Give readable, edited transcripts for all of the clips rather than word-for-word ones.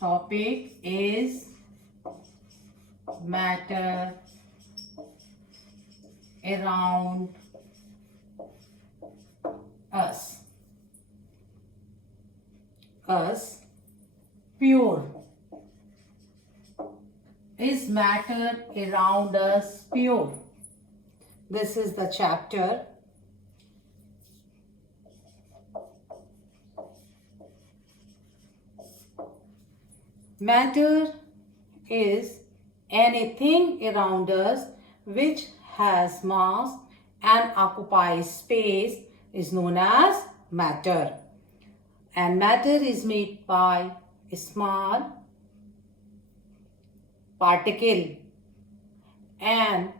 topic is matter around us. Pure. Is matter around us pure? This is the chapter. Matter is anything around us which has mass and occupies space is known as matter. And matter is made by a small particle, and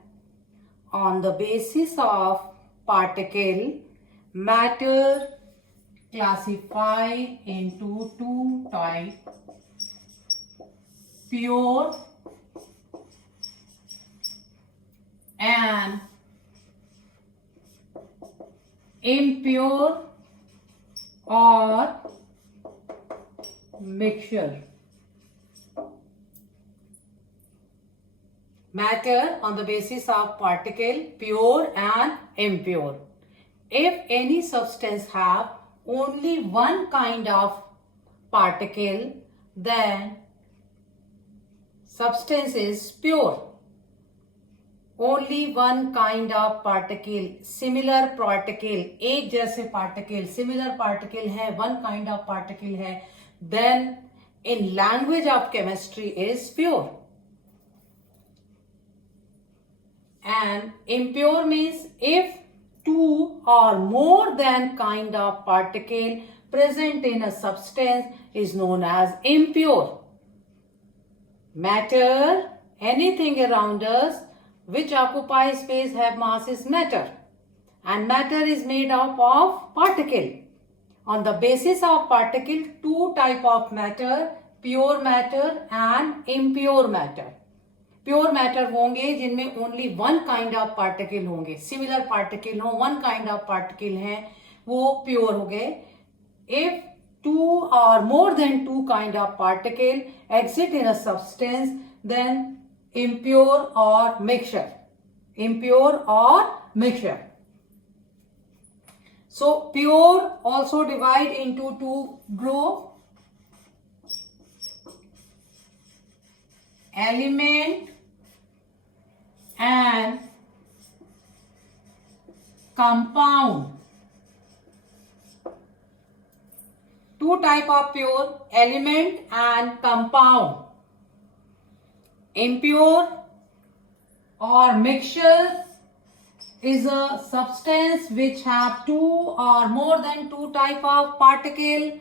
on the basis of particle, matter classified into two types: pure and impure or mixture. Matter on the basis of particle, pure and impure. If any substance have only one kind of particle, then substance is pure. Only one kind of particle, similar particle, एक जैसे particle, similar particle है, one kind of particle है, then in language of chemistry is pure. And impure means if two or more than kind of particle present in a substance is known as impure. Matter, anything around us which occupies space have mass is matter, and matter is made up of particle. On the basis of particle, two type of matter, pure matter and impure matter. Pure matter होंगे जिनमें only one kind of particle होंगे, similar particle हो, one kind of particle हैं, वो pure हो गए. If two और more than two kind of particle exist in a substance, then impure or mixture. Impure or mixture. So pure also divide into two group: element and compound. Two type of pure: element and compound. Impure or mixture is a substance which have two or more than two type of particle.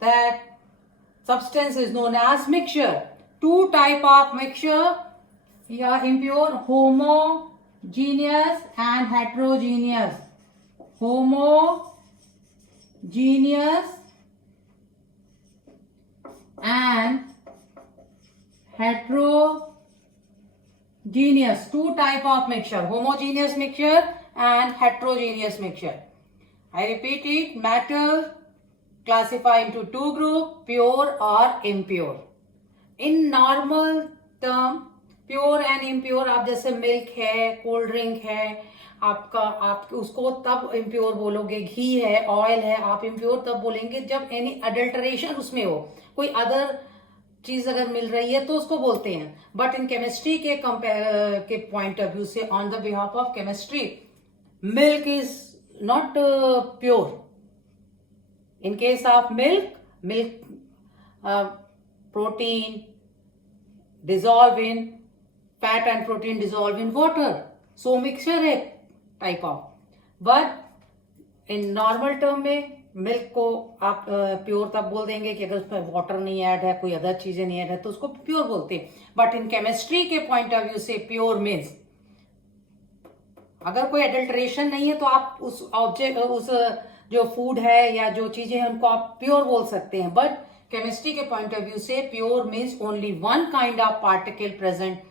That substance is known as mixture. Two type of mixture, yeah, impure: homogeneous and heterogeneous. Homogeneous and heterogeneous. Two type of mixture: homogeneous mixture and heterogeneous mixture. I repeat it: matter classified into two groups: pure or impure. In normal term, pure and impure, आप जैसे मिल्क है, cold drink है, आप उसको तब इम्प्योर बोलोगे. घी है, ऑयल है, आप इम्प्योर तब बोलेंगे जब एनी अडल्टरेशन उसमें हो, कोई अदर चीज अगर मिल रही है तो उसको बोलते हैं. बट इन केमिस्ट्री के पॉइंट ऑफ व्यू से, on the behalf of chemistry, milk is not pure. In case of milk protein dissolve in fat and protein dissolve in water, so mixture है type of. but in normal term में मिल्क को आप प्योर तब बोल देंगे कि अगर उसमें वाटर नहीं ऐड है, कोई अदर चीजें नहीं ऐड है, तो उसको प्योर बोलते हैं. बट इन केमिस्ट्री के पॉइंट ऑफ व्यू से प्योर मीन्स अगर कोई एडल्ट्रेशन नहीं है तो आप उस ऑब्जेक्ट, उस जो फूड है या जो चीजें हैं उनको आप प्योर बोल सकते हैं. बट केमिस्ट्री के पॉइंट ऑफ व्यू से pure means only one kind of particle present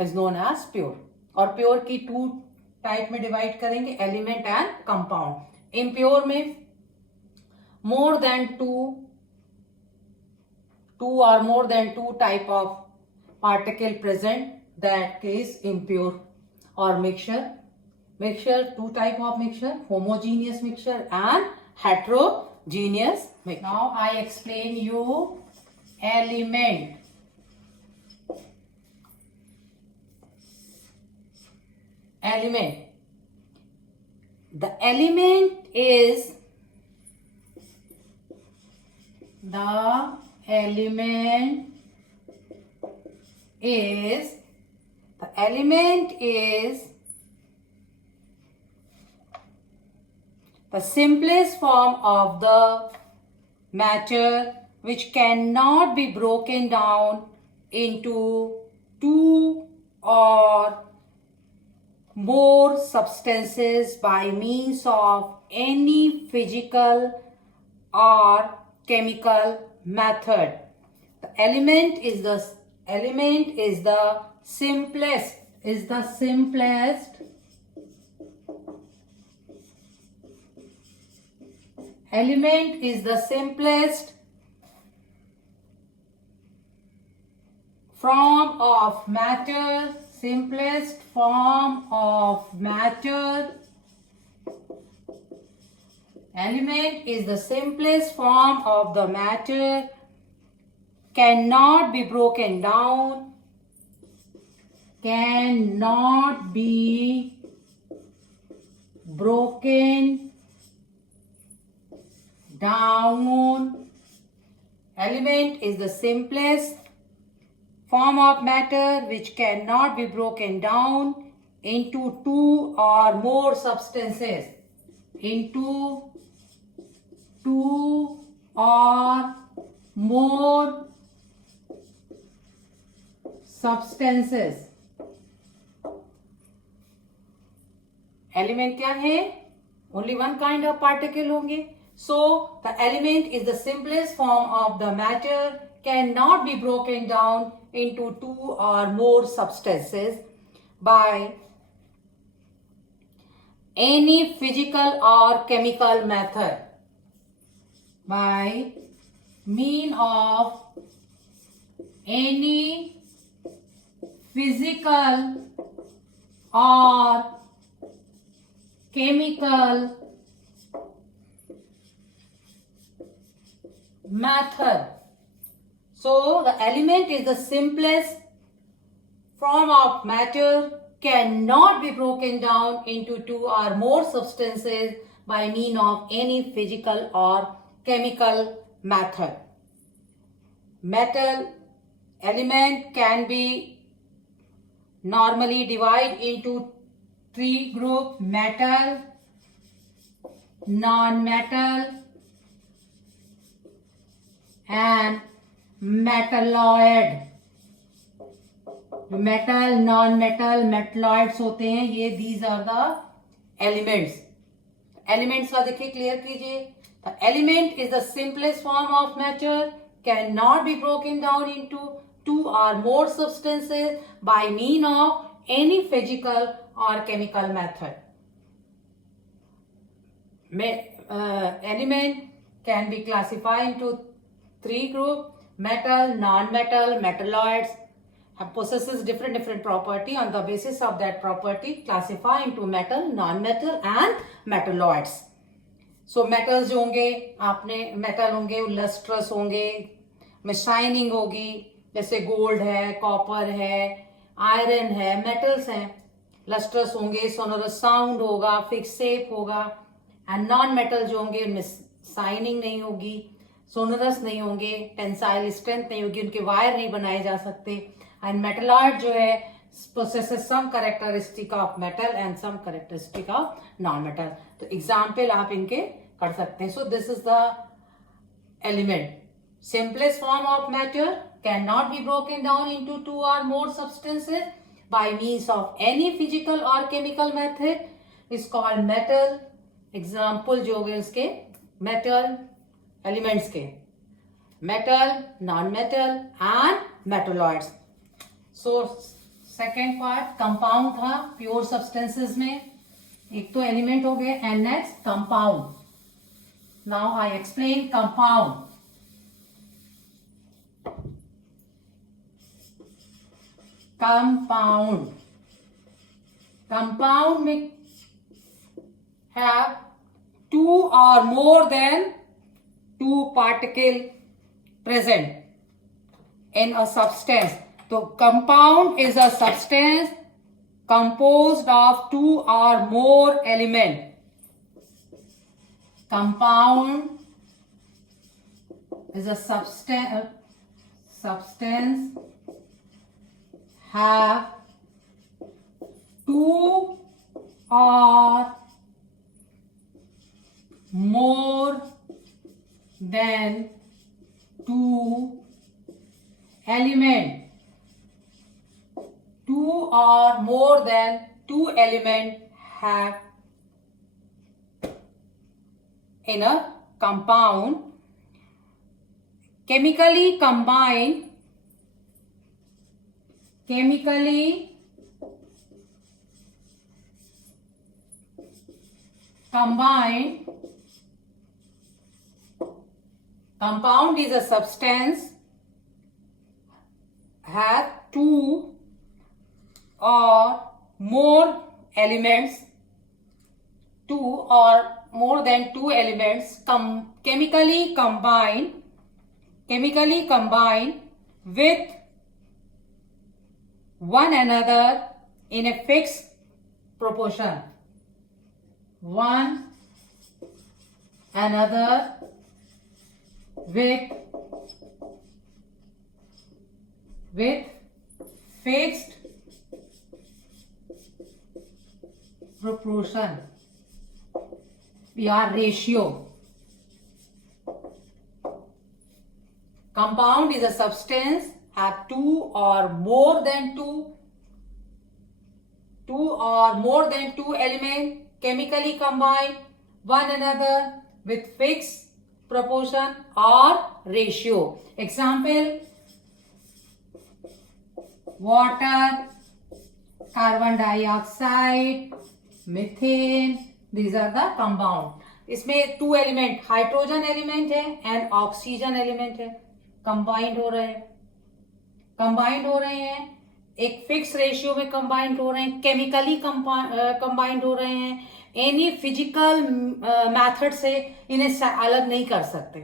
is known as pure. और प्योर की टू टाइप में डिवाइड करेंगे: एलिमेंट एंड कंपाउंड. इम्प्योर में more than two two or more than two type of particle present, that is impure or mixture. Mixture, two type of mixture, homogeneous mixture and heterogeneous mixture. Now I explain you element. Element. The element is the simplest form of the matter which cannot be broken down into two or more substances by means of any physical or chemical method. The element is the simplest form of matter. Simplest form of matter. Element is the simplest form of the matter, cannot be broken down, Element is the simplest form of matter which cannot be broken down into two or more substances. Into two or more substances. Element क्या है? Only one kind of particle होंगे. So the element is the simplest form of the matter, cannot be broken down into two or more substances by any physical or chemical method. By means of any physical or chemical method. So the element is the simplest form of matter, cannot be broken down into two or more substances by means of any physical or chemical method. Metal element can be normally divided into three groups: metal, non-metal and metalloid. Metal, non metal, metalloids होते हैं ये, these are the elements. Elements का देखिए, clear कीजिए. The element is the simplest form of matter, can not be broken down into two और more substances by mean of any physical or chemical method. Element can be classified into three group: metal, non-metal, metalloids. Possesses different property. On the basis of that property, classify into metal, non-metal and metalloids. So metals जो होंगे, आपने metal होंगे, lustrous होंगे, में shining होगी, जैसे gold है, copper है, iron है, metals हैं. lustrous होंगे, sonorous sound होगा, fixed shape होगा. and non-metal जो होंगे, उनमें shining नहीं होगी, सोनरस नहीं होंगे, टेंसाइल स्ट्रेंथ नहीं होगी, उनके वायर नहीं बनाए जा सकते. एंड मेटलॉइड जो है possesses some characteristic of metal and some characteristic of non metal. तो एग्जांपल आप इनके कर सकते हैं. So this is the element. Simplest form of matter, can not be broken down into two और more substances by means of any physical or chemical method, is called metal. Example जो हो गए उसके मेटल एलिमेंट्स के, metal, non metal and metalloids. So second part compound था pure substances में. एक तो एलिमेंट हो गए and next compound. Now I explain compound. compound. Compound में have two or more than two particle present in a substance. So compound is a substance composed of two or more elements. Compound is a substance have two or more than two elements. Two or more than two elements have in a compound. Chemically combined compound is a substance have two or more elements, two or more than two elements chemically combined with one another in a fixed proportion. One another with fixed proportion or ratio. Compound is a substance have two or more than two elements chemically combined one another with fixed proportion or ratio. Example: water, carbon dioxide, methane. These are the compound. इसमें to element hydrogen element है and oxygen element है, कंबाइंड हो रहे हैं एक fix ratio में combined हो रहे हैं, केमिकली कंबाइंड हो रहे हैं. एनी फिजिकल मेथड से इन्हें अलग नहीं कर सकते.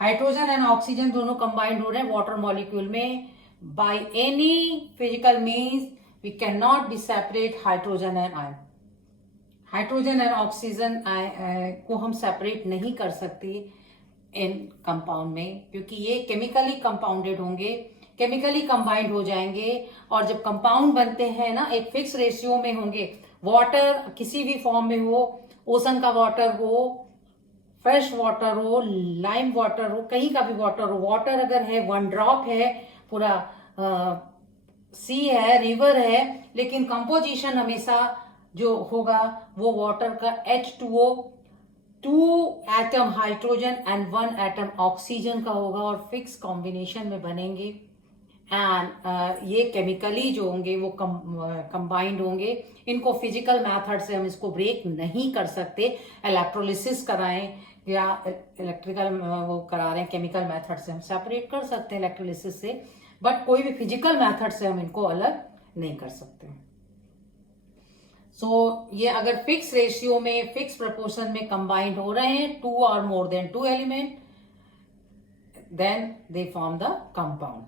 हाइड्रोजन एंड ऑक्सीजन दोनों कंबाइंड हो रहे हैं वाटर मॉलिक्यूल में. By any physical means we can not be separate hydrogen and ion. Hydrogen and oxygen को हम सेपरेट नहीं कर सकते इन कंपाउंड में, क्योंकि ये केमिकली कंपाउंडेड होंगे, केमिकली कंबाइंड हो जाएंगे. और जब कंपाउंड बनते हैं ना, एक फिक्स रेशियो में होंगे. वाटर किसी भी फॉर्म में हो, ओशन का वाटर हो, फ्रेश वाटर हो, लाइम वाटर हो, कहीं का भी वाटर हो. वाटर अगर है, वन ड्रॉप है, पूरा सी है, रिवर है, लेकिन कंपोजिशन हमेशा जो होगा वो वाटर का H2O, 2 atom hydrogen and 1 atom oxygen का होगा और फिक्स कॉम्बिनेशन में बनेंगे. एंड ये केमिकली जो होंगे वो कंबाइंड होंगे. इनको फिजिकल मेथड से हम इसको ब्रेक नहीं कर सकते. इलेक्ट्रोलिसिस कराएं या इलेक्ट्रिकल वो करा रहे हैं, केमिकल मेथड से हम सेपरेट कर सकते हैं इलेक्ट्रोलिसिस से, बट कोई भी फिजिकल मेथड से हम इनको अलग नहीं कर सकते. ये अगर फिक्स रेशियो में, फिक्स प्रपोर्शन में कंबाइंड हो रहे हैं, टू और more than two element, then they form the compound.